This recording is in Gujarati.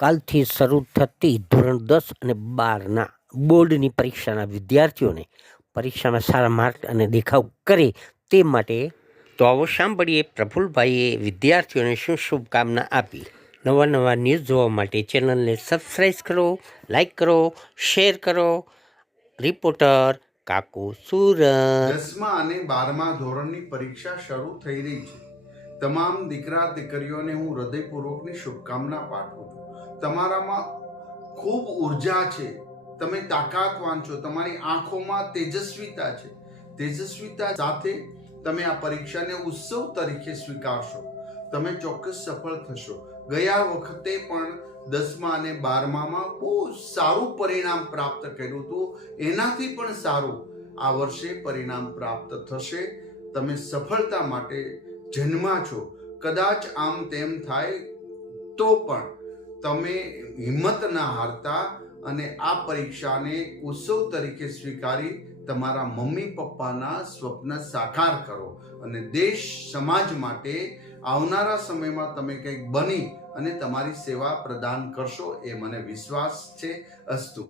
કાલથી શરૂ થતી ધોરણ 10 અને 12ના બોર્ડની પરીક્ષાના વિદ્યાર્થીઓને પરીક્ષામાં સારા માર્ક અને દેખાવ કરે તે માટે તો આવો સાંભળીએ પ્રફુલભાઈએ વિદ્યાર્થીઓને શું શુભકામના આપી. નવા નવા ન્યૂઝ જોવા માટે ચેનલને સબસ્ક્રાઈબ કરો, લાઈક કરો, શેર કરો. રિપોર્ટર કાકુ સુરત. 10મા અને 12મા ધોરણની પરીક્ષા શરૂ થઈ રહી છે. તમામ દીકરા દીકરીઓને હું હૃદયપૂર્વકની શુભકામના પાઠવું છું. તમારામાં ખૂબ ઉર્જા છે, તમે તાકાતવાન છો, તમારી આંખોમાં તેજસ્વીતા છે. તેજસ્વીતા સાથે તમે આ પરીક્ષાને ઉત્સવ તરીકે સ્વીકારશો. તમે ચોક્કસ સફળ થશો. ગયા વખતે પણ 10મા અને 12મામાં બહુ સારું પરિણામ પ્રાપ્ત કર્યું હતું. એનાથી પણ સારું આ વર્ષે પરિણામ પ્રાપ્ત થશે. તમે સફળતા માટે જન્મા છો. કદાચ આમ તેમ થાય તો પણ તમે હિંમત ના હારતા અને આ પરીક્ષાને ઉત્સવ તરીકે સ્વીકારી તમારા મમ્મી પપ્પાના સ્વપ્ન સાકાર કરો અને દેશ સમાજ માટે આવનારા સમયમાં તમે કંઈક બની અને તમારી સેવા પ્રદાન કરશો, એ મને વિશ્વાસ છે. અસ્તુ.